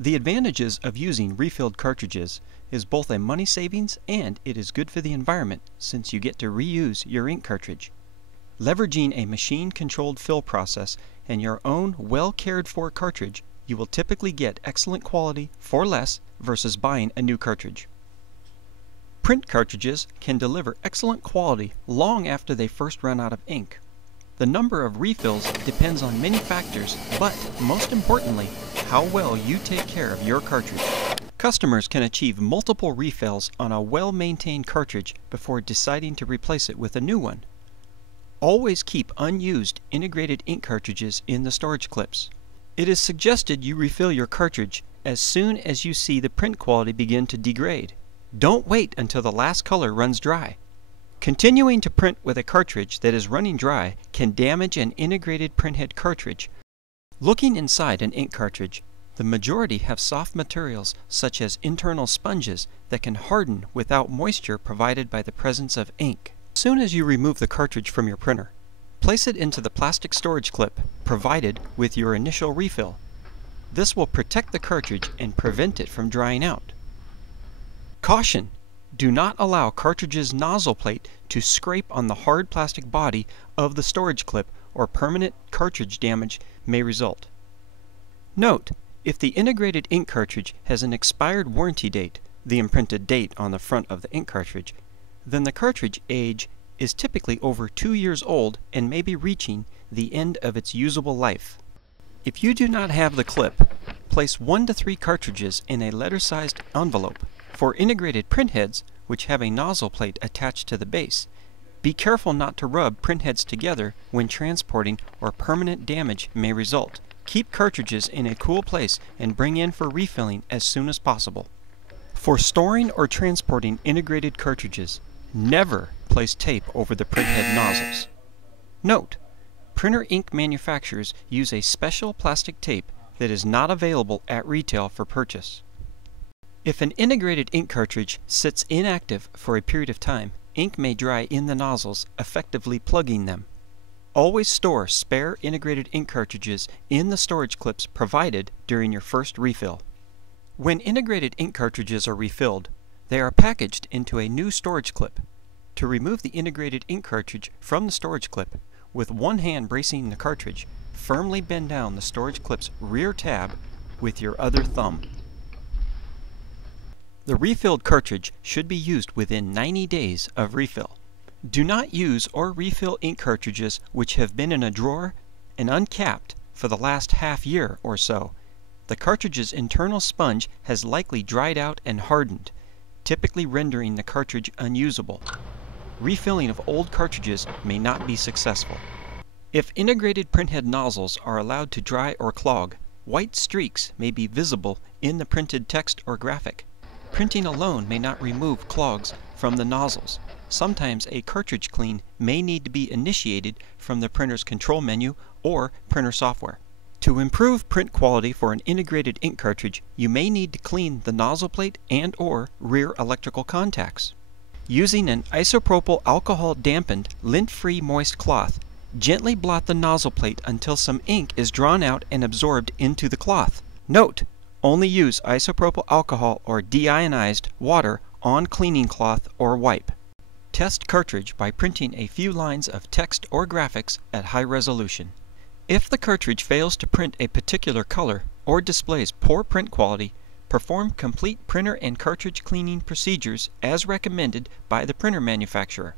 The advantages of using refilled cartridges is both a money savings and it is good for the environment since you get to reuse your ink cartridge. Leveraging a machine-controlled fill process and your own well-cared-for cartridge, you will typically get excellent quality for less versus buying a new cartridge. Print cartridges can deliver excellent quality long after they first run out of ink. The number of refills depends on many factors, but most importantly, how well you take care of your cartridge. Customers can achieve multiple refills on a well-maintained cartridge before deciding to replace it with a new one. Always keep unused integrated ink cartridges in the storage clips. It is suggested you refill your cartridge as soon as you see the print quality begin to degrade. Don't wait until the last color runs dry. Continuing to print with a cartridge that is running dry can damage an integrated printhead cartridge. Looking inside an ink cartridge, the majority have soft materials such as internal sponges that can harden without moisture provided by the presence of ink. As soon as you remove the cartridge from your printer, place it into the plastic storage clip provided with your initial refill. This will protect the cartridge and prevent it from drying out. Caution! Do not allow cartridge's nozzle plate to scrape on the hard plastic body of the storage clip or permanent cartridge damage may result. Note, if the integrated ink cartridge has an expired warranty date, the imprinted date on the front of the ink cartridge, then the cartridge age is typically over 2 years old and may be reaching the end of its usable life. If you do not have the clip, place 1 to 3 cartridges in a letter-sized envelope. For integrated printheads, which have a nozzle plate attached to the base, be careful not to rub printheads together when transporting or permanent damage may result. Keep cartridges in a cool place and bring in for refilling as soon as possible. For storing or transporting integrated cartridges, never place tape over the printhead nozzles. Note, printer ink manufacturers use a special plastic tape that is not available at retail for purchase. If an integrated ink cartridge sits inactive for a period of time, ink may dry in the nozzles, effectively plugging them. Always store spare integrated ink cartridges in the storage clips provided during your first refill. When integrated ink cartridges are refilled, they are packaged into a new storage clip. To remove the integrated ink cartridge from the storage clip, with one hand bracing the cartridge, firmly bend down the storage clip's rear tab with your other thumb. The refilled cartridge should be used within 90 days of refill. Do not use or refill ink cartridges which have been in a drawer and uncapped for the last half year or so. The cartridge's internal sponge has likely dried out and hardened, typically rendering the cartridge unusable. Refilling of old cartridges may not be successful. If integrated printhead nozzles are allowed to dry or clog, white streaks may be visible in the printed text or graphic. Printing alone may not remove clogs from the nozzles. Sometimes a cartridge clean may need to be initiated from the printer's control menu or printer software. To improve print quality for an integrated ink cartridge, you may need to clean the nozzle plate and/or rear electrical contacts. Using an isopropyl alcohol dampened, lint-free moist cloth, gently blot the nozzle plate until some ink is drawn out and absorbed into the cloth. Note: only use isopropyl alcohol or deionized water on cleaning cloth or wipe. Test cartridge by printing a few lines of text or graphics at high resolution. If the cartridge fails to print a particular color or displays poor print quality, perform complete printer and cartridge cleaning procedures as recommended by the printer manufacturer.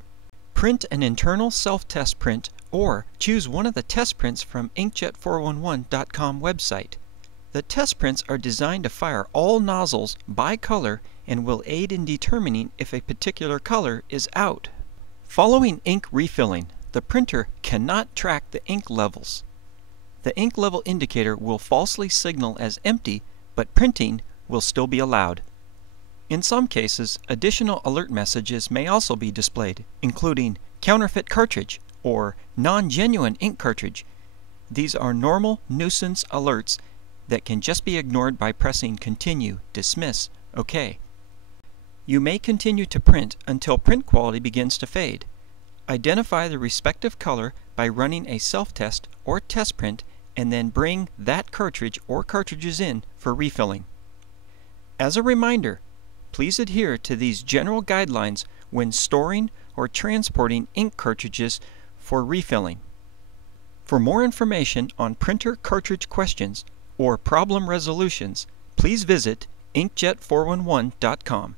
Print an internal self-test print or choose one of the test prints from inkjet411.com website. The test prints are designed to fire all nozzles by color and will aid in determining if a particular color is out. Following ink refilling, the printer cannot track the ink levels. The ink level indicator will falsely signal as empty, but printing will still be allowed. In some cases, additional alert messages may also be displayed, including counterfeit cartridge or non-genuine ink cartridge. These are normal nuisance alerts that can just be ignored by pressing Continue, Dismiss, OK. You may continue to print until print quality begins to fade. Identify the respective color by running a self-test or test print and then bring that cartridge or cartridges in for refilling. As a reminder, please adhere to these general guidelines when storing or transporting ink cartridges for refilling. For more information on printer cartridge questions or problem resolutions, please visit inkjet411.com.